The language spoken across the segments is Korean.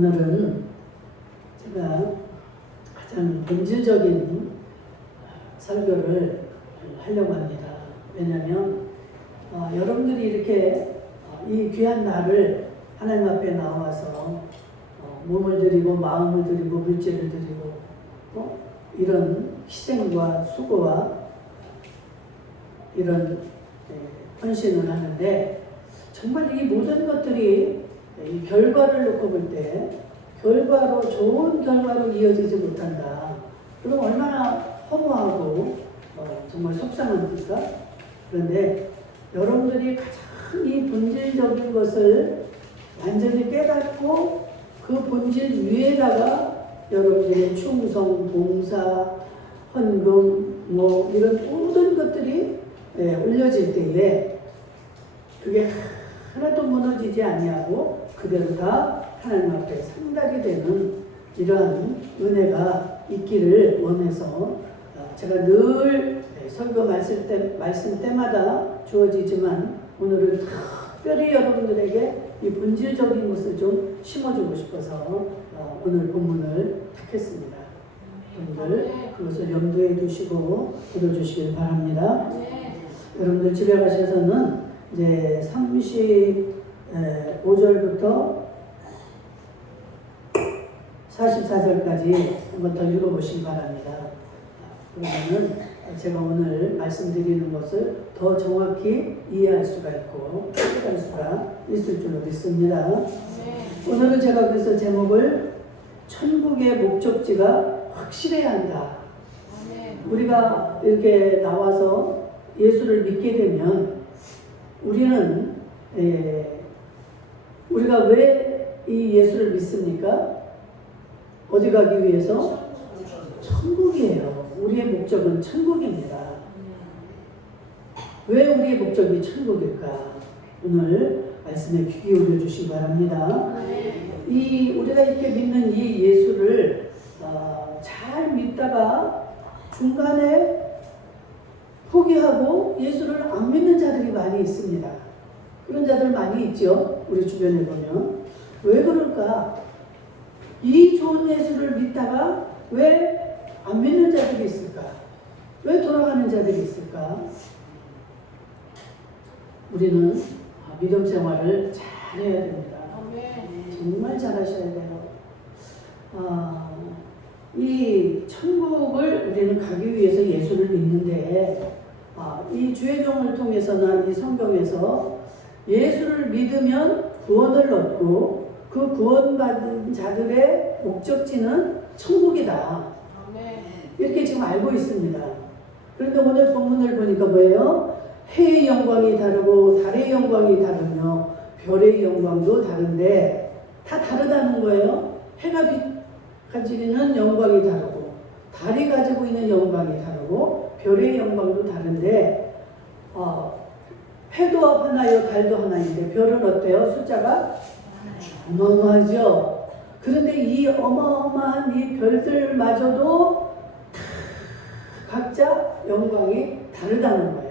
오늘은 제가 가장 본질적인 설교를 하려고 합니다. 왜냐하면 여러분들이 이렇게 이 귀한 날을 하나님 앞에 나와서 몸을 드리고 마음을 드리고 물질을 드리고 이런 희생과 수고와 이런 헌신을 하는데 정말 이 모든 것들이 이 결과를 놓고 볼 때 결과로 좋은 결과로 이어지지 못한다. 그럼 얼마나 허무하고 정말 속상합니까? 그런데 여러분들이 가장 이 본질적인 것을 완전히 깨닫고 그 본질 위에다가 여러분들의 충성, 봉사, 헌금 이런 모든 것들이 올려질 때에 그게 하나도 무너지지 아니하고 그대로 다 하나님 앞에 상달이 되는 이러한 은혜가 있기를 원해서 제가 늘 설교 말씀 때마다 주어지지만 오늘은 특별히 여러분들에게 이 본질적인 것을 좀 심어주고 싶어서 오늘 본문을 택했습니다. 여러분들 그것을 염두에 두시고 들어주시길 바랍니다. 여러분들 집에 가셔서는 이제 35절부터 44절까지 한번 더 읽어보시기 바랍니다. 그러면 제가 오늘 말씀드리는 것을 더 정확히 이해할 수가 있고 깨달을 수가 있을 줄로 믿습니다. 오늘은 제가 그래서 제목을 천국의 목적지가 확실해야 한다. 우리가 이렇게 나와서 예수를 믿게 되면 우리는 우리가 왜 이 예수를 믿습니까? 어디 가기 위해서? 천국이에요. 우리의 목적은 천국입니다. 왜 우리의 목적이 천국일까? 오늘 말씀에 귀 기울여 주시기 바랍니다. 우리가 이렇게 믿는 이 예수를 잘 믿다가 중간에 포기하고 예수를 안 믿는 자들이 많이 있습니다. 그런 자들 많이 있죠. 우리 주변에 보면. 왜 그럴까? 이 좋은 예수를 믿다가 왜 안 믿는 자들이 있을까? 왜 돌아가는 자들이 있을까? 우리는 믿음 생활을 잘 해야 됩니다. 정말 잘 하셔야 돼요. 이 천국을 우리는 가기 위해서 예수를 믿는데 이 주의 종을 통해서나 이 성경에서 예수를 믿으면 구원을 얻고 그 구원받은 자들의 목적지는 천국이다. 이렇게 지금 알고 있습니다. 그런데 오늘 본문을 보니까 뭐예요? 해의 영광이 다르고 달의 영광이 다르며 별의 영광도 다른데 다 다르다는 거예요. 해가 가지는 영광이 다르고 달이 가지고 있는 영광이 다르고 별의 영광도 다른데 해도 하나요 달도 하나인데 별은 어때요? 숫자가 어마어마하죠. 그런데 이 어마어마한 이 별들마저도 각자 영광이 다르다는 거예요.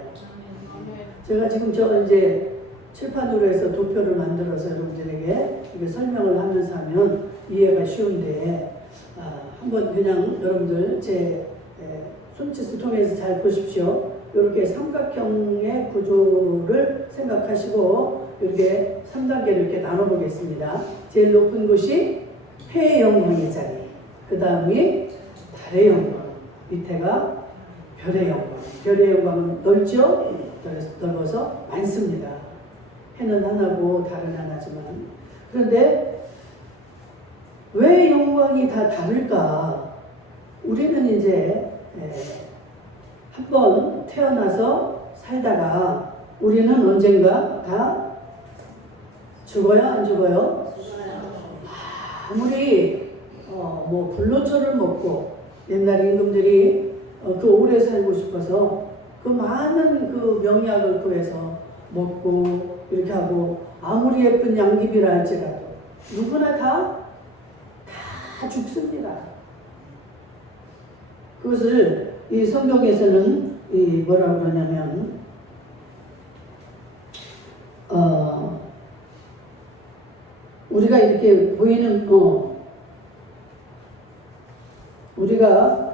제가 지금 이제 칠판으로 해서 도표를 만들어서 여러분들에게 이게 설명을 하면서 하면 이해가 쉬운데 한번 그냥 여러분들 제 손짓을 통해서 잘 보십시오. 이렇게 삼각형의 구조를 생각하시고 이렇게 3단계를 이렇게 나눠보겠습니다. 제일 높은 곳이 해의 영광의 자리, 그 다음이 달의 영광, 밑에가 별의 영광. 별의 영광은 넓죠? 넓어서 많습니다. 해는 하나고 달은 하나지만. 그런데 왜 영광이 다 다를까? 우리는 이제 한번 태어나서 살다가 우리는 언젠가 다 죽어요? 안 죽어요? 아무리 불로초를 먹고 옛날 임금들이 그 오래 살고 싶어서 그 많은 그 명약을 구해서 먹고 이렇게 하고 아무리 예쁜 양귀비라 할지라도 누구나 다 죽습니다. 그것을 이 성경에서는 뭐라고 그러냐면 우리가 이렇게 보이는 우리가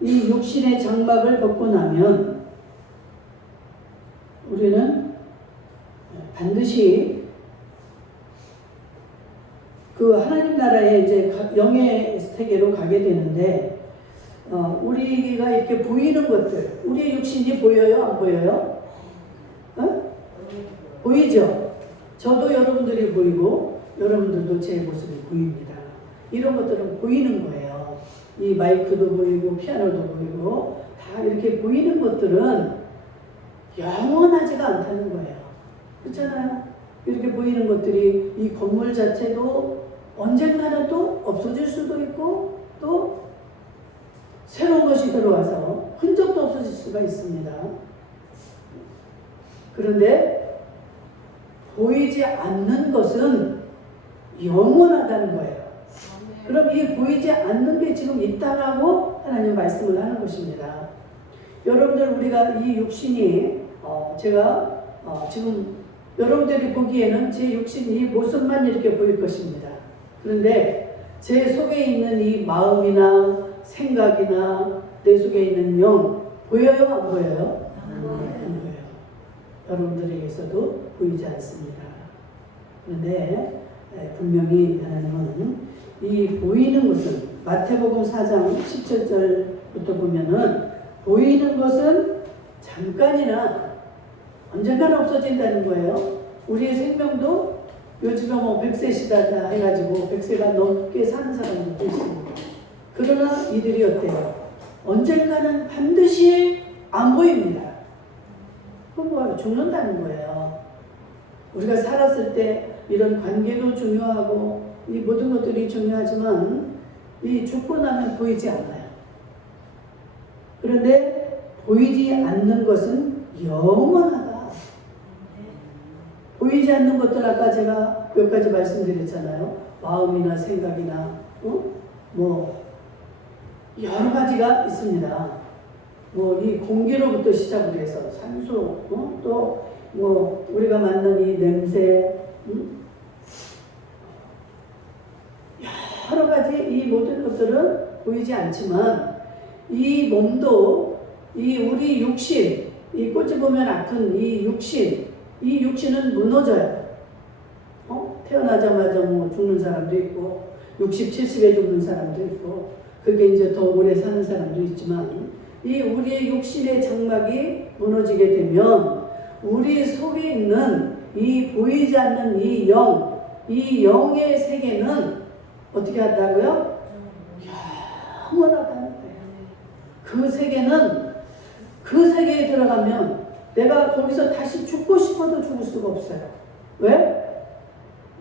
이 육신의 장막을 벗고 나면 우리는 반드시 그 하나님 나라에 이제 영의 세계로 가게 되는데, 우리가 이렇게 보이는 것들, 우리의 육신이 보여요? 안 보여요? 보이죠? 저도 여러분들이 보이고 여러분들도 제 모습이 보입니다. 이런 것들은 보이는 거예요. 이 마이크도 보이고 피아노도 보이고 다 이렇게 보이는 것들은 영원하지가 않다는 거예요. 그렇잖아요? 이렇게 보이는 것들이, 이 건물 자체도 언젠가는 또 없어질 수도 있고 또 새로운 것이 들어와서 흔적도 없어질 수가 있습니다. 그런데 보이지 않는 것은 영원하다는 거예요. 그럼 이 보이지 않는 게 지금 있다라고 하나님 말씀을 하는 것입니다. 여러분들, 우리가 이 육신이 제가 지금 여러분들이 보기에는 제 육신 이 모습만 이렇게 보일 것입니다. 그런데 제 속에 있는 이 마음이나 생각이나 내 속에 있는 영 보여요? 안 보여요? 안 보여요. 여러분들에게서도 보이지 않습니다. 그런데 분명히 하나님은 이 보이는 것은, 마태복음 4장 17절부터 보면은 보이는 것은 잠깐이나 언젠가는 없어진다는 거예요. 우리의 생명도 요즘에 뭐 100세시다 해가지고 100세가 넘게 사는 사람들도 있습니다. 그러나 이들이 어때요? 언젠가는 반드시 안 보입니다. 그건 뭐 죽는다는 거예요. 우리가 살았을 때 이런 관계도 중요하고 이 모든 것들이 중요하지만 이 죽고 나면 보이지 않아요. 그런데 보이지 않는 것은 영원하다. 보이지 않는 것들, 아까 제가 몇 가지 말씀드렸잖아요. 마음이나 생각이나 뭐 여러 가지가 있습니다. 뭐 이 공기로부터 시작을 해서 산소, 또 뭐 우리가 맡는 이 냄새, 여러 가지 이 모든 것들은 보이지 않지만 이 몸도, 이 우리 육신, 이 꼬집으면 아픈 이 육신은 무너져요. 태어나자마자 뭐 죽는 사람도 있고 60, 70에 죽는 사람도 있고, 그게 이제 더 오래 사는 사람도 있지만, 이 우리의 육신의 장막이 무너지게 되면 우리 속에 있는 이 보이지 않는 이 영의 세계는 어떻게 한다고요? 영원하다는 거예요. 그 세계는, 그 세계에 들어가면 내가 거기서 다시 죽고 싶어도 죽을 수가 없어요. 왜?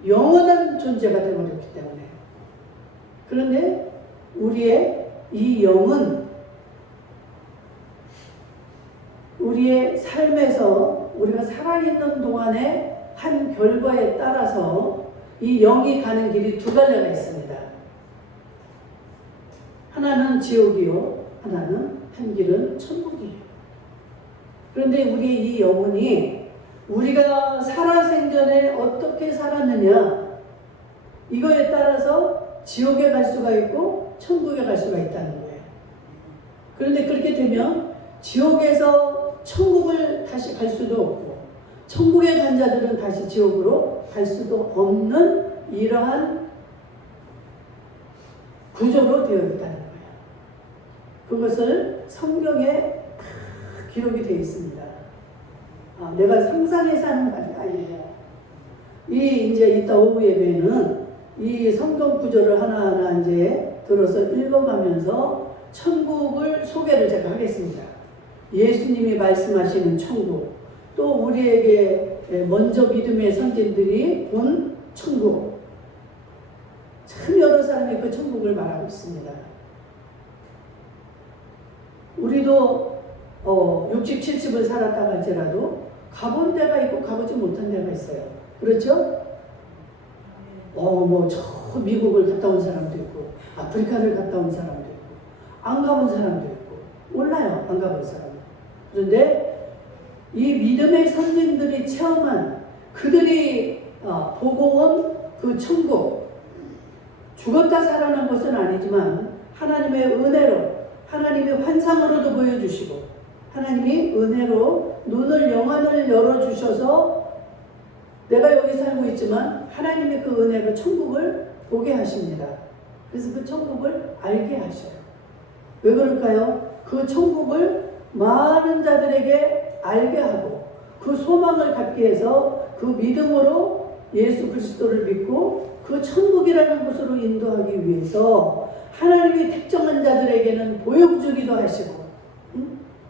영원한 존재가 되어버렸기 때문에. 그런데 우리의 이 영은 우리의 삶에서 우리가 살아있는 동안에 한 결과에 따라서 이 영이 가는 길이 두 갈래가 있습니다. 하나는 지옥이요, 하나는 한 길은 천국이에요. 그런데 우리의 이 영혼이 우리가 살아생전에 어떻게 살았느냐, 이거에 따라서 지옥에 갈 수가 있고 천국에 갈 수가 있다는 거예요. 그런데 그렇게 되면 지옥에서 천국을 다시 갈 수도 없고 천국에 간 자들은 다시 지옥으로 갈 수도 없는 이러한 구조로 되어 있다는 거예요. 그것을 성경에 기록이 되어 있습니다. 내가 상상해서 하는 말이 아니에요. 이제 이따 오후 예배는 이 성경 구조를 하나하나 이제 들어서 읽어가면서 천국을 소개를 제가 하겠습니다. 예수님이 말씀하시는 천국, 또 우리에게 먼저 믿음의 선진들이 본 천국, 참 여러 사람이 그 천국을 말하고 있습니다. 우리도 60, 70을 살았다 할지라도 가본 데가 있고 가보지 못한 데가 있어요. 그렇죠? 저 미국을 갔다 온 사람도 있고 아프리카를 갔다 온 사람도 있고 안 가본 사람도 있고, 몰라요, 안 가본 사람. 그런데 이 믿음의 선진들이 체험한, 그들이 보고 온 그 천국, 죽었다 살아난 것은 아니지만 하나님의 은혜로, 하나님의 환상으로도 보여주시고 하나님이 은혜로 눈을 영안을 열어주셔서 내가 여기 살고 있지만 하나님의 그 은혜로 천국을 보게 하십니다. 그래서 그 천국을 알게 하셔요. 왜 그럴까요? 그 천국을 많은 자들에게 알게 하고 그 소망을 갖게 해서 그 믿음으로 예수 그리스도를 믿고 그 천국이라는 곳으로 인도하기 위해서 하나님이 특정한 자들에게는 보여주기도 하시고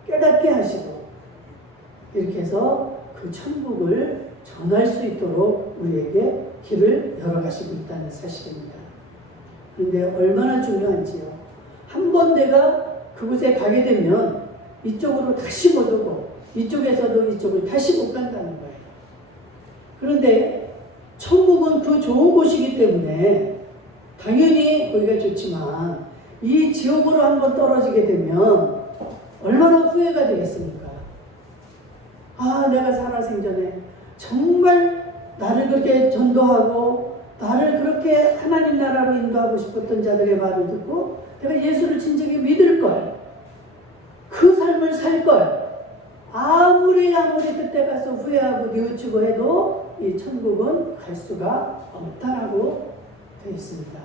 깨닫게 하시고 이렇게 해서 그 천국을 전할 수 있도록 우리에게 길을 열어가시고 있다는 사실입니다. 그런데 얼마나 중요한지요. 한 번 내가 그곳에 가게 되면 이쪽으로 다시 못 오고 이쪽에서도 이쪽을 다시 못 간다는 거예요. 그런데 천국은 그 좋은 곳이기 때문에 당연히 거기가 좋지만 이 지옥으로 한번 떨어지게 되면 얼마나 후회가 되겠습니까? 아, 내가 살아생전에 정말 나를 그렇게 전도하고 나를 그렇게 하나님 나라로 인도하고 싶었던 자들의 말을 듣고 내가 예수를 진정히 믿을 걸, 그 삶을 살 걸, 아무리 그때 가서 후회하고 뉘우치고 해도 이 천국은 갈 수가 없다라고 되어 있습니다.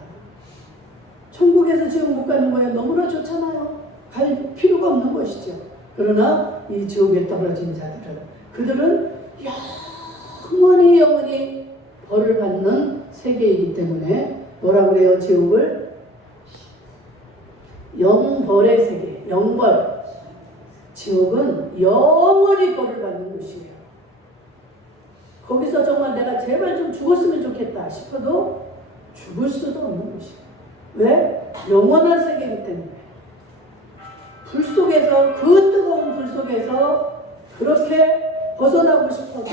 천국에서 지옥 못 가는 거예요. 너무나 좋잖아요. 갈 필요가 없는 것이죠. 그러나 이 지옥에 떨어진 자들은, 그들은 영원히 벌을 받는 세계이기 때문에 뭐라 그래요? 지옥을 영벌의 세계, 영벌. 지옥은 영원히 벌을 받는 곳이에요. 거기서 정말 내가 제발 좀 죽었으면 좋겠다 싶어도 죽을 수도 없는 곳이에요. 왜? 영원한 세계이기 때문에. 불 속에서, 그 뜨거운 불 속에서 그렇게 벗어나고 싶어도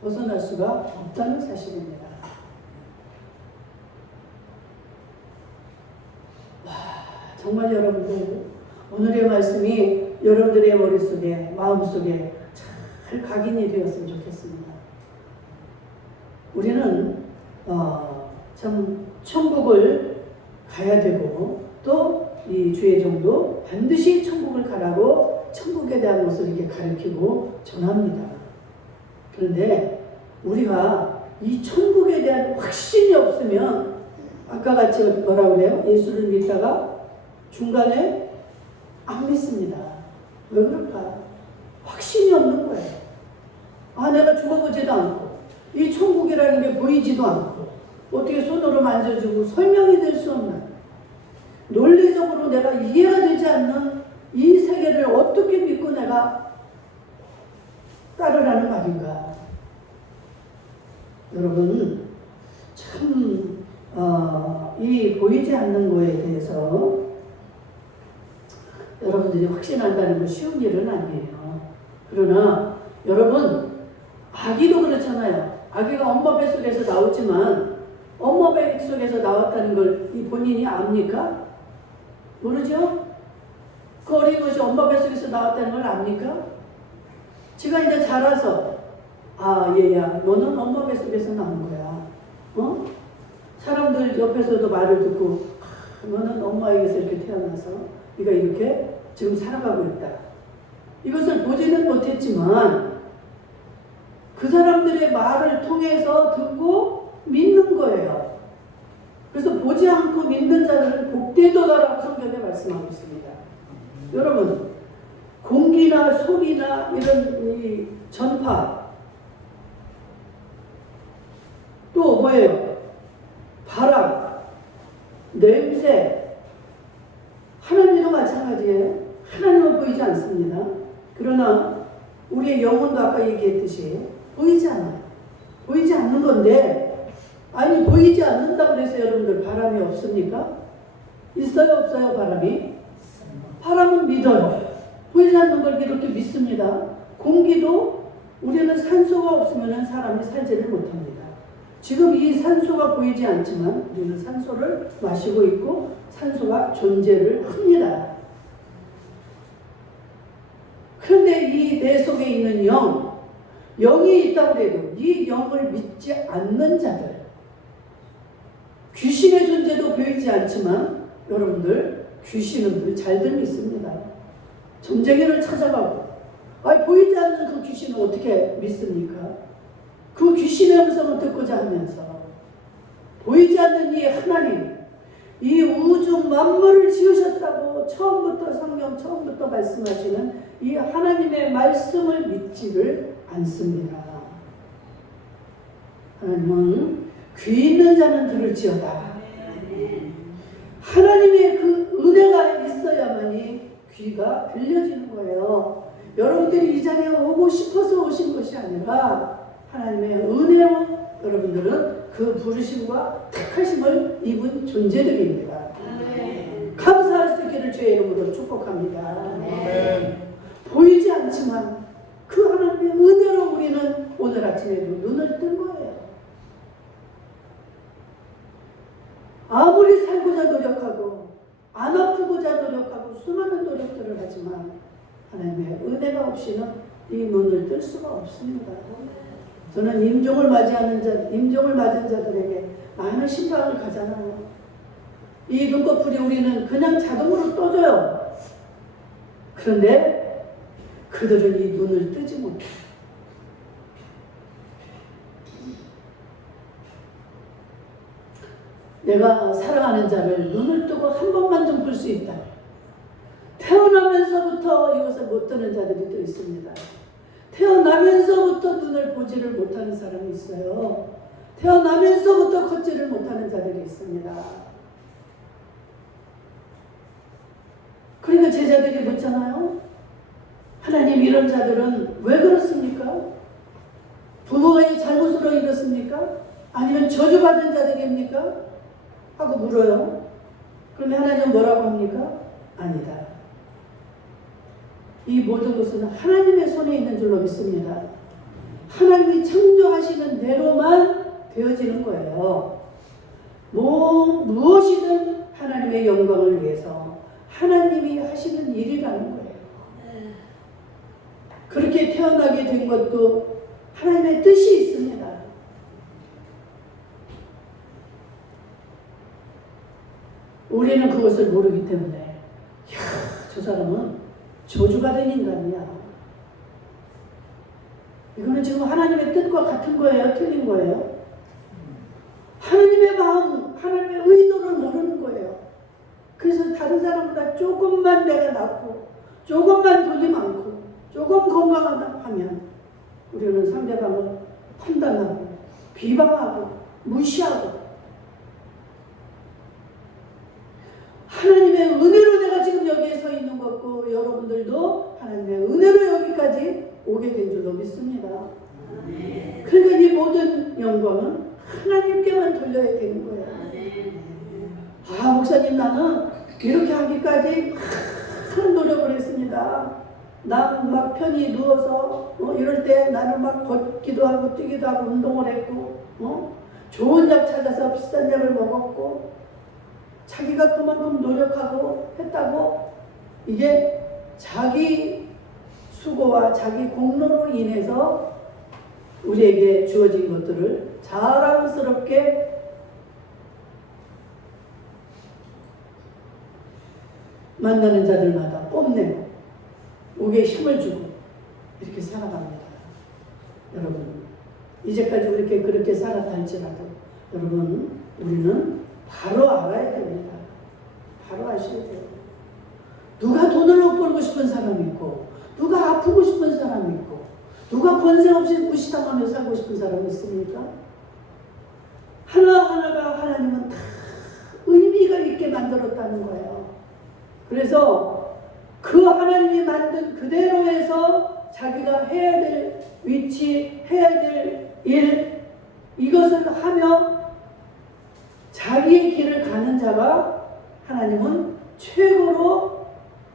벗어날 수가 없다는 사실입니다. 와, 정말 여러분들, 오늘의 말씀이 여러분들의 머릿속에, 마음속에 잘 각인이 되었으면 좋겠습니다. 우리는 참 천국을 가야 되고 또 이 주의 종도 반드시 천국을 가라고 천국에 대한 것을 이렇게 가르치고 전합니다. 그런데 우리가 이 천국에 대한 확신이 없으면 아까 같이 뭐라 그래요? 예수를 믿다가 중간에 안 믿습니다. 왜 그럴까? 확신이 없는 거예요. 아, 내가 죽어보지도 않고 이 천국이라는 게 보이지도 않고 어떻게 손으로 만져주고 설명이 될 수 없는, 논리적으로 내가 이해가 되지 않는 이 세계를 어떻게 믿고 내가 따르라는 말인가. 여러분, 참 이 보이지 않는 거에 대해서 여러분들이 확신한다는 건 쉬운 일은 아니에요. 그러나 여러분, 아기도 그렇잖아요. 아기가 엄마 뱃속에서 나오지만 엄마 뱃속에서 나왔다는 걸 이 본인이 압니까? 모르죠? 그 어린 것이 엄마 뱃속에서 나왔다는 걸 압니까? 지가 이제 자라서 아, 얘야, 너는 엄마 뱃속에서 나온 거야. 사람들 옆에서도 말을 듣고 너는 엄마에게서 이렇게 태어나서 네가 이렇게 지금 살아가고 있다. 이것을 보지는 못했지만 그 사람들의 말을 통해서 듣고 믿는 거예요. 그래서 보지 않고 믿는 자들은 복되도다라고 성경에 말씀하고 있습니다. 여러분, 공기나 소리나 이런 이 전파, 또 뭐예요? 바람, 냄새, 하나님도 마찬가지예요. 하나님은 보이지 않습니다. 그러나 우리의 영혼도 아까 얘기했듯이 보이지 않아요. 보이지 않는 건데, 아니 보이지 않는다고 해서 여러분들 바람이 없습니까? 있어요, 없어요? 바람이? 바람은 믿어요. 보이지 않는 걸 이렇게 믿습니다. 공기도 우리는 산소가 없으면 사람이 살지를 못합니다. 지금 이 산소가 보이지 않지만 우리는 산소를 마시고 있고 산소가 존재를 합니다. 그런데 이 내 속에 있는 영, 영이 있다고 해도 이 영을 믿지 않는 자들, 귀신의 존재도 보이지 않지만 여러분들 귀신은 잘들 믿습니다. 점쟁이를 찾아가고 보이지 않는 그 귀신을 어떻게 믿습니까? 그 귀신의 음성을 듣고자 하면서 보이지 않는 이 하나님, 이 우주 만물을 지으셨다고 처음부터 성경 처음부터 말씀하시는 이 하나님의 말씀을 믿지를 않습니다. 하나님은 귀 있는 자는 들을지어다. 하나님의 그 은혜가 있어야만이 귀가 들려지는 거예요. 여러분들이 이 자리에 오고 싶어서 오신 것이 아니라 하나님의 은혜로 여러분들은 그 부르심과 택하심을 입은 존재들입니다. 감사할 수 있기를 주의 이름으로 축복합니다. 보이지 않지만 그 하나님의 은혜로 우리는 오늘 아침에도 눈을 뜬 거예요. 아무리 살고자 노력하고 안 아프고자 노력하고 수많은 노력들을 하지만 하나님의 은혜가 없이는 이 눈을 뜰 수가 없습니다. 저는 임종을 맞은 자들에게 많은 신방을 가잖아요. 이 눈꺼풀이 우리는 그냥 자동으로 떠져요. 그런데 그들은 이 눈을 뜨지 못해요. 내가 사랑하는 자를 눈을 뜨고 한 번만 좀 볼 수 있다. 태어나면서부터 이것을 못 뜨는 자들이 또 있습니다. 태어나면서부터 눈을 보지를 못하는 사람이 있어요. 태어나면서부터 걷지를 못하는 자들이 있습니다. 그러니까 제자들이 묻잖아요. 하나님, 이런 자들은 왜 그렇습니까? 부모의 잘못으로 이렇습니까? 아니면 저주받은 자들입니까? 하고 물어요. 그러면 하나님은 뭐라고 합니까? 아니다. 이 모든 것은 하나님의 손에 있는 줄로 믿습니다. 하나님이 창조하시는 대로만 되어지는 거예요. 무엇이든 하나님의 영광을 위해서 하나님이 하시는 일이라는 거예요. 그렇게 태어나게 된 것도 하나님의 뜻이 있습니다. 우리는 그것을 모르기 때문에 저 사람은 저주받은 인간이야. 이거는 지금 하나님의 뜻과 같은 거예요? 틀린 거예요? 하나님의 마음, 하나님의 의도를 모르는 거예요. 그래서 다른 사람보다 조금만 내가 낫고 조금만 돈이 많고 조금 건강하다 하면 우리는 상대방을 판단하고 비방하고 무시하고, 하나님의 은혜로 내가 지금 여기에 서 있는 것고 여러분들도 하나님의 은혜로 여기까지 오게 된 줄로 믿습니다. 그러니까 이 모든 영광은 하나님께만 돌려야 되는 거예요. 목사님, 나는 이렇게 하기까지 큰 노력을 했습니다. 난 막 편히 누워서 이럴 때 나는 막 걷기도 하고 뛰기도 하고 운동을 했고 좋은 약 찾아서 비싼 약을 먹었고 자기가 그만큼 노력하고 했다고 이게 자기 수고와 자기 공로로 인해서 우리에게 주어진 것들을 자랑스럽게 만나는 자들마다 뽐내고 목에 힘을 주고 이렇게 살아갑니다. 여러분, 이제까지 우리 그렇게 살았다 할지라도 여러분, 우리는 바로 알아야 됩니다. 바로 아셔야 돼요. 누가 돈을 못 벌고 싶은 사람이 있고 누가 아프고 싶은 사람이 있고 누가 권세 없이 무시당하며 살고 싶은 사람이 있습니까? 하나하나가 하나님은 다 의미가 있게 만들었다는 거예요. 그래서 그 하나님이 만든 그대로에서 자기가 해야 될 위치, 해야 될 일, 이것을 하며 자기의 길을 가는 자가 하나님은 최고로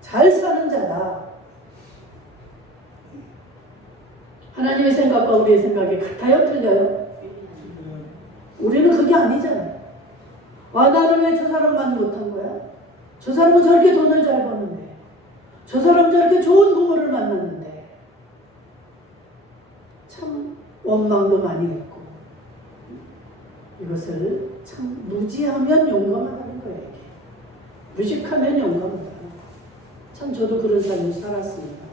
잘 사는 자다. 하나님의 생각과 우리의 생각이 같아요? 틀려요? 우리는 그게 아니잖아요. 나는 왜 저 사람만 못한 거야? 저 사람은 저렇게 돈을 잘 버는데, 저 사람은 저렇게 좋은 부모를 만났는데. 참 원망도 많이 했고, 이것을 참 무지하면 용감하다는 거예요. 이게. 무식하면 용감하다. 참 저도 그런 삶을 살았습니다.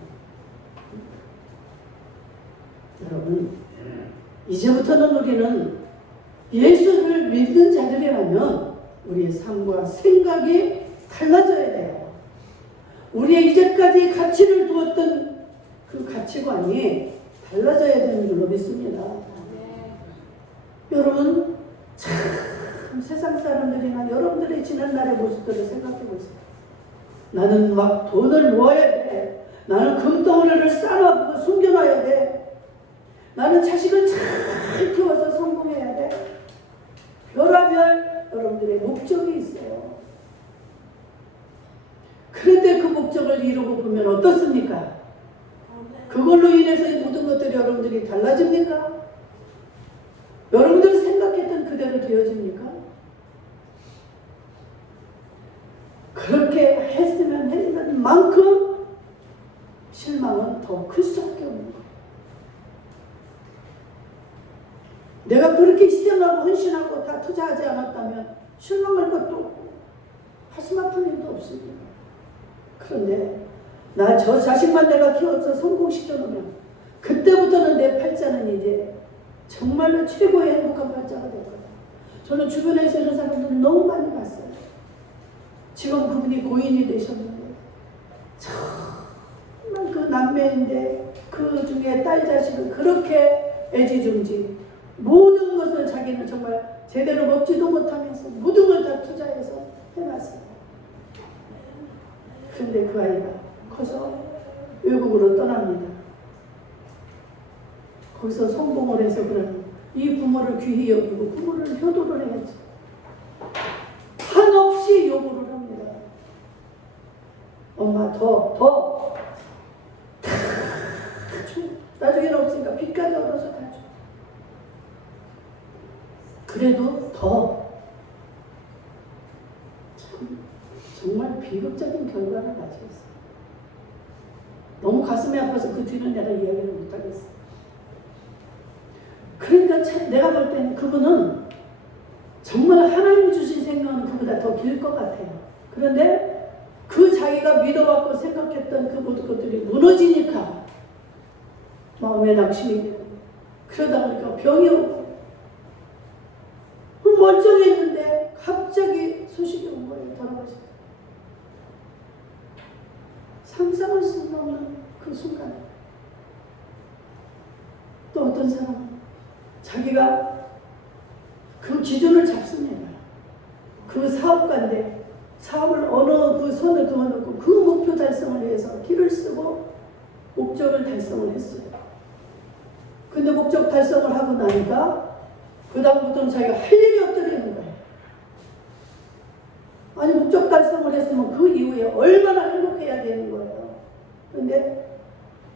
여러분, 이제부터는 우리는 예수를 믿는 자들이라면 우리의 삶과 생각이 달라져야 돼요. 우리의 이제까지 가치를 두었던 그 가치관이 달라져야 되는 줄로 믿습니다. 여러분, 참 세상 사람들이나 여러분들의 지난날의 모습들을 생각해 보세요. 나는 막 돈을 모아야 돼. 나는 금덩어리를 쌓아놓고 숨겨놔야 돼. 나는 자식을 잘 키워서 성공해야 돼. 별하별 여러분들의 목적이 있어요. 그런데 그 목적을 이루고 보면 어떻습니까? 그걸로 인해서 이 모든 것들이 여러분들이 달라집니까? 여러분들이 생각했던 그대로 되어집니까? 그렇게 했으면 했는 만큼 실망은 더 클 수밖에 없는 거예요. 내가 그렇게 희생하고 헌신하고 다 투자하지 않았다면 실망할 것도 없고 가슴 아픈 일도 없습니다. 그런데 나 저 자식만 내가 키워서 성공시켜 놓으면 그때부터는 내 팔자는 이제 정말로 최고의 행복한 팔자가 될 거예요. 저는 주변에서 이런 사람들을 너무 많이 봤어요. 지금 그분이 고인이 되셨는데 정말 그 남매인데 그 중에 딸 자식은 그렇게 애지중지 모든 것을 자기는 정말 제대로 먹지도 못하면서 모든 걸 다 투자해서 해놨어요. 그런데 그 아이가 커서 외국으로 떠납니다. 거기서 성공을 해서 그러는 이 부모를 귀히 여기고 부모를 효도를 해야지. 한없이 요구를 합니다. 엄마 더 나중에는 없으니까 빚까지 얻어서 다 줘. 그래도 더 정말 비극적인 결과를 가져있어요. 너무 가슴이 아파서 그 뒤는 내가 이야기를 못하겠어요. 그러니까 참 내가 볼 때는 그분은 정말 하나님 주신 생명은 그보다 더 길 것 같아요. 그런데 그 자기가 믿어왔고 생각했던 그 모든 것들이 무너지니까 마음에 낙심이 되고 그러다 보니까 병이 오고 멀쩡했는데 갑자기 소식이 온 거예요. 돌아가셨다. 상상할 수 없는 그 순간. 또 어떤 사람은 자기가 그 기준을 잡습니다. 그 사업가인데 사업을 어느 그 선을 그어놓고 그 목표 달성을 위해서 길을 쓰고 목적을 달성을 했어요. 근데 목적 달성을 하고 나니까 그 다음부터는 자기가 할 일이 없더라는 거예요. 아니 목적 달성을 했으면 그 이후에 얼마나 행복해야 되는 거예요. 그런데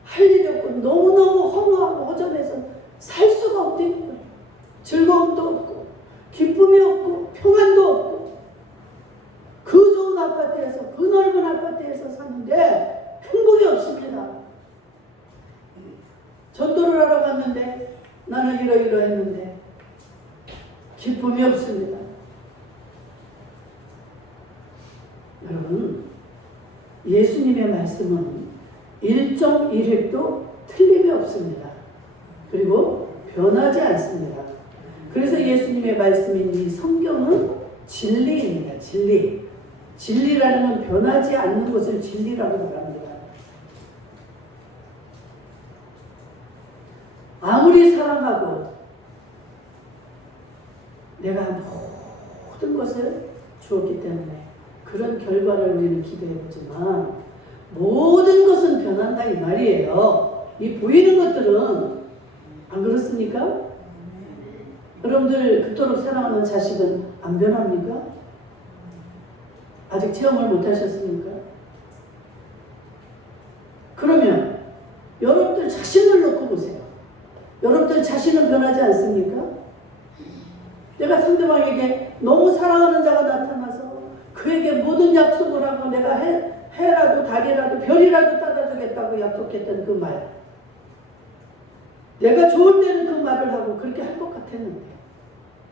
할 일이 없고 너무너무 허무하고 허전해서 살 수가 없다는 거예요. 즐거움도 없고 기쁨이 없고 평안도 없고 그 좋은 아파트에서 그 넓은 아파트에서 사는데 행복이 없습니다. 전도를 하러 갔는데 나는 이러이러했는데 기쁨이 없습니다. 여러분, 예수님의 말씀은 일정일획도 틀림이 없습니다. 그리고 변하지 않습니다. 그래서 예수님의 말씀인 이 성경은 진리입니다. 진리. 진리라는 건 변하지 않는 것을 진리라고 말합니다. 아무리 사랑하고 내가 모든 것을 주었기 때문에 그런 결과를 우리는 기대해보지만 모든 것은 변한다 이 말이에요. 이 보이는 것들은 안 그렇습니까? 여러분들 그토록 사랑하는 자식은 안 변합니까? 아직 체험을 못 하셨습니까? 그러면 여러분들 자신을 놓고 보세요. 여러분들 자신은 변하지 않습니까? 내가 상대방에게 너무 사랑하는 자가 나타나서 그에게 모든 약속을 하고 내가 해라도 달이라도 별이라도 따라주겠다고 약속했던 그 말. 내가 좋을 때는 그 말을 하고 그렇게 할 것 같았는데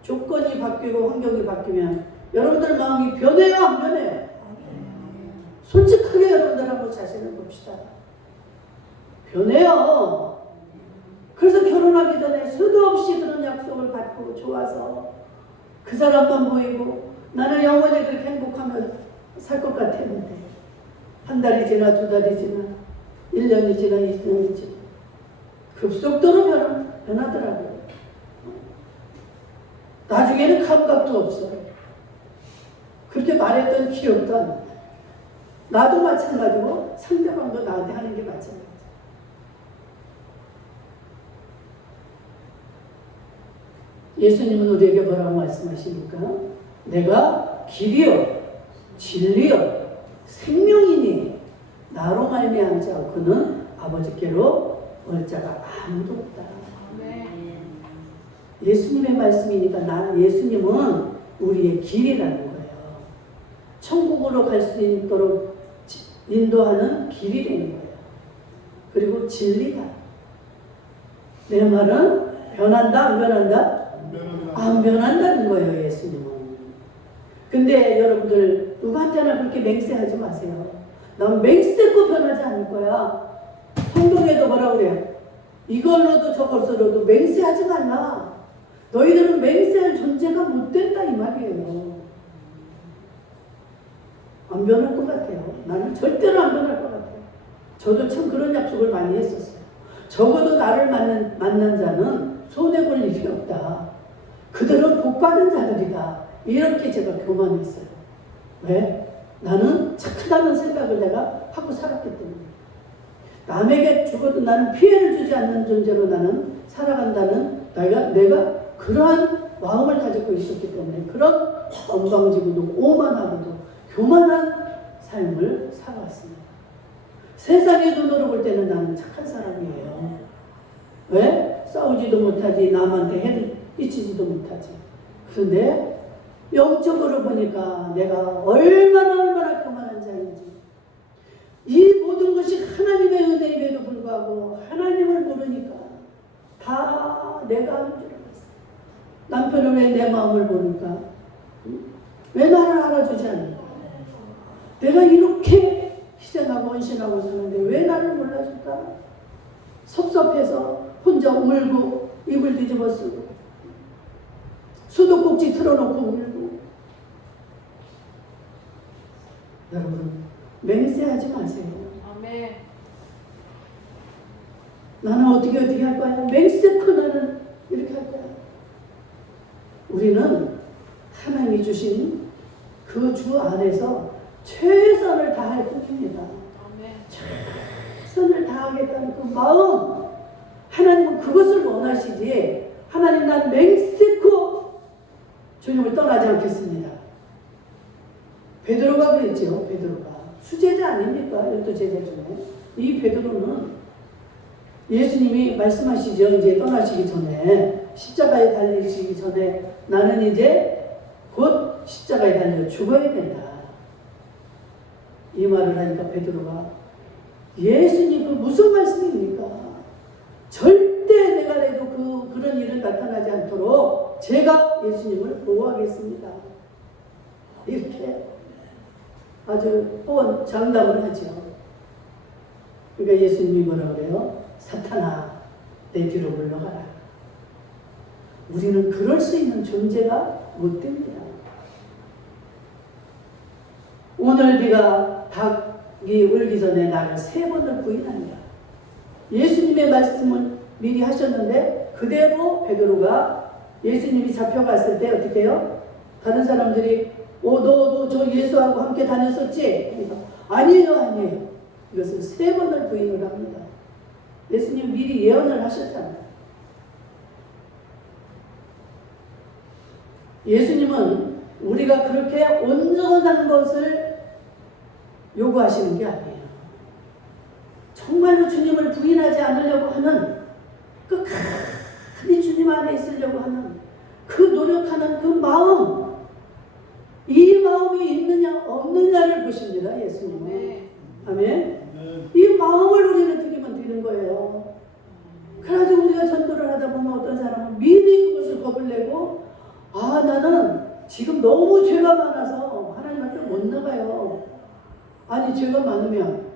조건이 바뀌고 환경이 바뀌면 여러분들 마음이 변해요, 안 변해요? 솔직하게 여러분들 한번 자신을 봅시다. 변해요. 그래서 결혼하기 전에 수도 없이 그런 약속을 받고 좋아서 그 사람만 보이고 나는 영원히 그렇게 행복하며 살 것 같았는데 한 달이 지나 두 달이 지나 1년이 지나 2년이 지나 급속도로 변하더라고요. 나중에는 감각도 없어요. 그렇게 말했던 기억도 안 나요. 나도 마찬가지고 상대방도 나한테 하는 게 마찬가지예요. 예수님은 우리에게 뭐라고 말씀하십니까? 내가 길이요 진리요 생명이니 나로 말미암은 자 그는 아버지께로 올 자가 아무도 없다. 예수님의 말씀이니까 예수님은 우리의 길이라는 거예요. 천국으로 갈 수 있도록 인도하는 길이 되는 거예요. 그리고 진리다. 내 말은 변한다 안 변한다? 안 변한다는 거예요, 예수님은. 근데 여러분들 누구한테나 그렇게 맹세하지 마세요. 난 맹세코 변하지 않을 거야. 성경에도 뭐라 그래요? 이걸로도 저것으로도 맹세하지 말라. 너희들은 맹세할 존재가 못 된다 이 말이에요. 안 변할 것 같아요. 나는 절대로 안 변할 것 같아요. 저도 참 그런 약속을 많이 했었어요. 적어도 나를 만난 자는 손해볼 일이 없다. 그들은 복받은 자들이다. 이렇게 제가 교만했어요. 왜? 나는 착하다는 생각을 내가 하고 살았기 때문에. 남에게 죽어도 나는 피해를 주지 않는 존재로 나는 살아간다는 내가 그러한 마음을 가지고 있었기 때문에 그런 건방지고도 오만하고도 교만한 삶을 살아왔습니다. 세상의 눈으로 볼 때는 나는 착한 사람이에요. 왜? 싸우지도 못하지, 남한테 해를 끼치지도 못하지. 그런데 영적으로 보니까 내가 얼마나 교만한 자인지, 이 모든 것이 하나님의 은혜임에도 불구하고 하나님을 모르니까 다 내가 하는 줄 알았어요. 남편은 왜 내 마음을 모를까? 왜 나를 알아주지 않을까? 내가 이렇게 희생하고 헌신하고 사는데 왜 나를 몰라줄까? 섭섭해서 혼자 울고 입을 뒤집어 쓰고 수도꼭지 틀어놓고 울고. 여러분 맹세하지 마세요. 아멘. 나는 어떻게 할 거야? 맹세코 나는 이렇게 할 거야. 우리는 하나님이 주신 그 주 안에서 최선을 다할 뿐입니다. 아멘. 최선을 다하겠다는 그 마음, 하나님은 그것을 원하시지. 하나님 난 맹세코 주님을 떠나지 않겠습니다. 베드로가 그랬죠. 베드로가 수제자 아닙니까? 12제자 중에 이 베드로는 예수님이 말씀하시죠. 이제 떠나시기 전에 십자가에 달리시기 전에 나는 이제 곧 십자가에 달려 죽어야 된다. 이 말을 하니까 베드로가 예수님 그 무슨 말씀입니까? 절대 내가 해도 그런 일은 나타나지 않도록 제가 예수님을 보호하겠습니다. 이렇게 아주 장담을 하죠. 그러니까 예수님이 뭐라 그래요? 사탄아 내 뒤로 물러가라. 우리는 그럴 수 있는 존재가 못 됩니다. 오늘 네가 닭이 울기 전에 나를 3번을 부인하니라. 예수님의 말씀을 미리 하셨는데 그대로 베드로가 예수님이 잡혀갔을 때 어떻게 해요? 다른 사람들이 너 저 예수하고 함께 다녔었지? 그러니까, 아니에요. 이것을 3번을 부인을 합니다. 예수님 미리 예언을 하셨잖아요. 예수님은 우리가 그렇게 온전한 것을 요구하시는 게 아니에요. 정말로 주님을 부인하지 않으려고 하는, 끝까지 주님 안에 있으려고 하는 그 노력하는 그 마음, 이 마음이 있느냐 없느냐를 보십니다. 예수님은. 네. 아멘. 이 마음을 우리는 드리면 되는 거예요. 그래가지고 우리가 지금 너무 죄가 많아서 하나님 앞에 못 나가요. 아니 죄가 많으면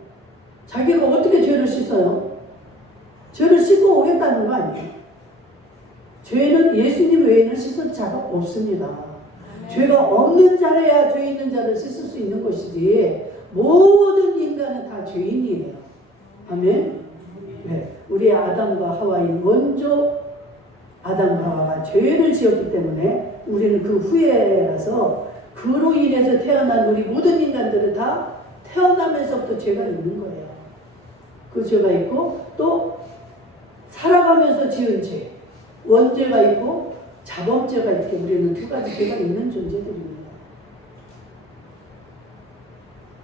자기가 어떻게 죄를 씻어요? 죄를 씻고 오겠다는 거 아니에요? 죄는 예수님 외에는 씻을 자가 없습니다. 죄가 없는 자라야 죄 있는 자를 씻을 수 있는 것이지 모든 인간은 다 죄인이에요. 아멘. 네. 우리 아담과 하와의 먼저 아담과 하와가 죄를 지었기 때문에 우리는 그 후예라서 그로 인해서 태어난 우리 모든 인간들은 다 태어나면서부터 죄가 있는 거예요. 그 죄가 있고 또 살아가면서 지은 죄, 원죄가 있고 자범죄가 있고 우리는 두 가지 죄가 있는 존재들입니다.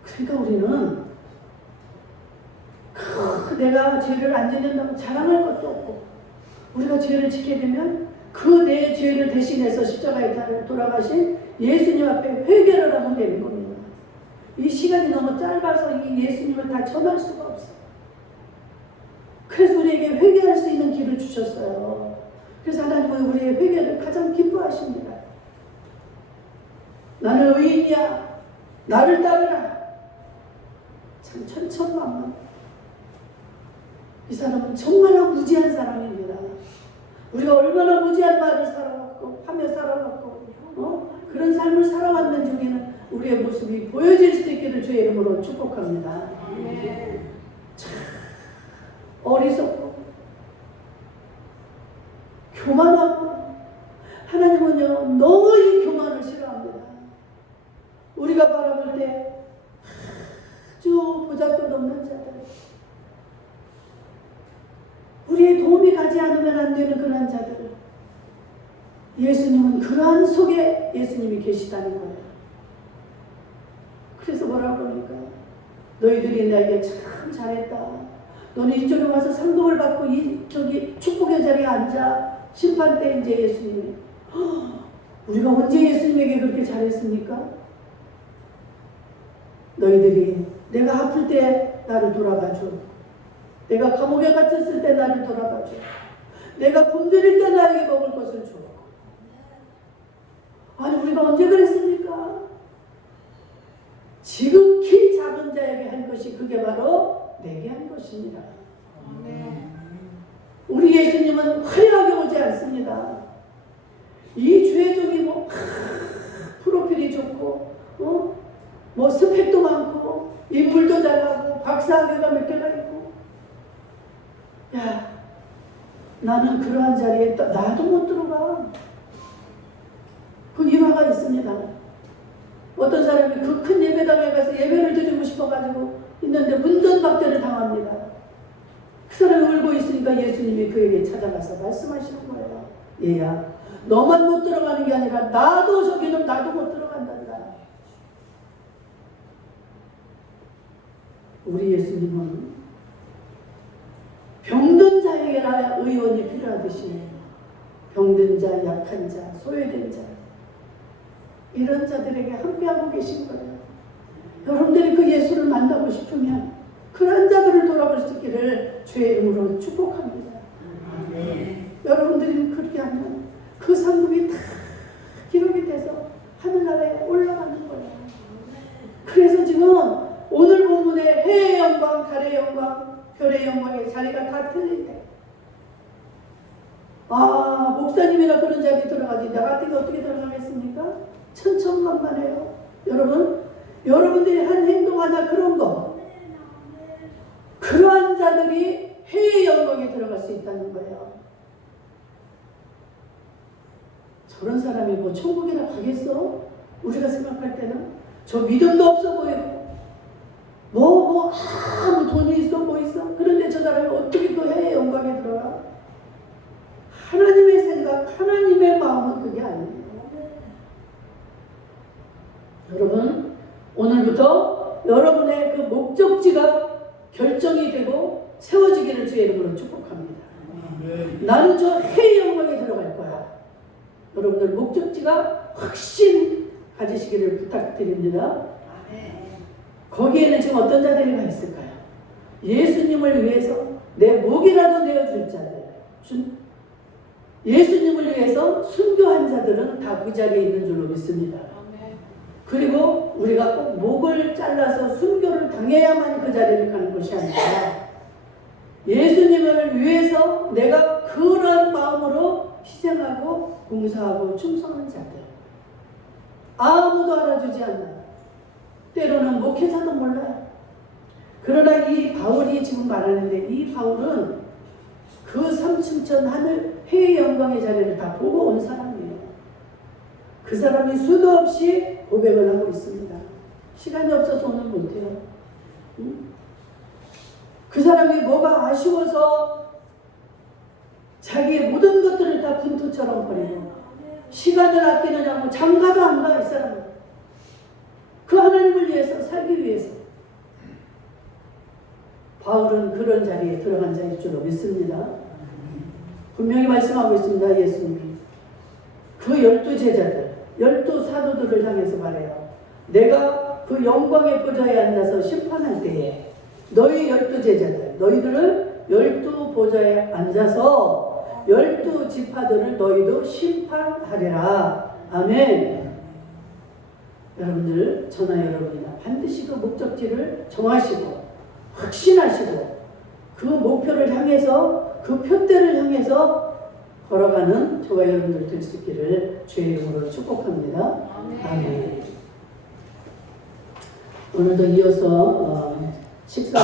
그러니까 우리는 내가 죄를 안 지낸다고 자랑할 것도 없고 우리가 죄를 지게 되면 그 내 죄를 대신해서 십자가에 돌아가신 예수님 앞에 회개를 하면 되는 겁니다. 이 시간이 너무 짧아서 이 예수님을 다 전할 수가 없어요. 그래서 우리에게 회개할 수 있는 길을 주셨어요. 그래서 하나님은 우리의 회개를 가장 기뻐하십니다. 나는 의인이야. 나를 따르라. 참 천천만만. 이 사람은 정말 무지한 사람입니다. 우리가 얼마나 무지한 말을 살아왔고 하며 살아왔고 그런 삶을 살아왔는 중에는 우리의 모습이 보여질 수 있기를 주의 이름으로 축복합니다. 참 어리석고 교만하고 하나님은요 너무 이 교만을 싫어합니다. 우리가 바라볼 때 아주 보잘것없는 자들 우리의 도움이 가지 않으면 안 되는 그러한 자들 예수님은 그러한 속에 예수님이 계시다는 거예요. 그래서 뭐라고 합니까? 너희들이 나에게 참 잘했다. 너는 이쪽에 와서 상급을 받고 저기 축복의 자리에 앉아. 심판 때 이제 예수님이 우리가 언제 예수님에게 그렇게 잘했습니까? 너희들이 내가 아플 때 나를 돌아봐줘. 내가 감옥에 갇혔을 때 나를 돌아봐줘. 내가 굶주릴 때 나에게 먹을 것을 줘. 아니 우리가 언제 그랬습니까? 지극히 작은 자에게 한 것이 그게 바로 내게 한 것입니다. 우리 예수님은 화려하게 오지 않습니다. 이 죄종이 프로필이 좋고 뭐 스펙도 많고 인물도 잘하고 박사학위가 몇 개가 있고 야 나는 그러한 자리에 나도 못 들어가. 그 일화가 있습니다. 어떤 사람이 그 큰 예배당에 가서 예배를 드리고 싶어가지고 있는데 문전박대를 당합니다. 그 사람이 울고 있으니까 예수님이 그에게 찾아가서 말씀하시는 거예요. 얘야 너만 못 들어가는 게 아니라 나도 저기는 나도 못 들어간단다. 우리 예수님은 병든 자에게나 의원이 필요하듯이 병든 자, 약한 자, 소외된 자 이런 자들에게 함께하고 계신 거예요. 여러분들이 그 예수를 만나고 싶으면 그런 자들을 돌아볼 수 있기를 주의 이름으로 축복합니다. 여러분들이 그렇게 하면 그 상급이 다 기록이 돼서 하늘나라에 올라가는 거예요. 그래서 지금 오늘 본문에 해의 영광, 달의 영광, 별의 영광의 자리가 다 틀린데 목사님이나 그런 자리에 들어가지 나 같은 게 어떻게 들어가겠습니까? 천천만만해요. 여러분들이 한 행동 하나 그런 거 그러한 자들이 해의 영광에 들어갈 수 있다는 거예요. 저런 사람이 뭐 천국이나 가겠어? 우리가 생각할 때는 저 믿음도 없어 보이고 뭐 돈이 있어 뭐 있어 그런데 저 사람이 어떻게 그 해의 영광에 들어가? 하나님의 생각 하나님의 마음은 그게 아니에요. 여러분 오늘부터 여러분의 그 목적지가 결정이 되고 세워지기를 주의 이름으로 축복합니다. 나는 저 해의 영광에 들어갈 거야. 여러분들 목적지가 확신 가지시기를 부탁드립니다. 거기에는 지금 어떤 자들이 가 있을까요? 예수님을 위해서 내 목이라도 내어줄 자들 예수님을 위해서 순교한 자들은 다 그 자리에 있는 줄로 믿습니다. 그리고 우리가 꼭 목을 잘라서 순교를 당해야만 그 자리를 가는 것이 아니라 예수님을 위해서 내가 그런 마음으로 희생하고 봉사하고 충성하는 자들, 아무도 알아주지 않나, 때로는 목회자도 몰라요. 그러나 이 바울이 지금 말하는데, 이 바울은 그 삼층천 하늘 해의 영광의 자리를 다 보고 온 사람이에요. 그 사람이 수도 없이 고백을 하고 있습니다. 시간이 없어서 오늘 못해요. 그 사람이 뭐가 아쉬워서 자기의 모든 것들을 다 분투처럼 버리고 시간을 아끼느냐고 장가도 안 가, 이 사람은. 그 하나님을 위해서, 살기 위해서. 바울은 그런 자리에 들어간 자일 줄로 믿습니다. 분명히 말씀하고 있습니다. 예수님이 그 12제자들, 12사도들을 향해서 말해요. 내가 그 영광의 보좌에 앉아서 심판할 때에 너희 12제자들, 너희들은 12보좌에 앉아서 12지파들을 너희도 심판하리라. 아멘. 여러분들, 저나 여러분이나 반드시 그 목적지를 정하시고 확신하시고 그 목표를 향해서, 그 표대를 향해서 걸어가는 저와 여러분들 될 수 있기를 주의 이름으로 축복합니다. 아멘. 오늘도 이어서 식사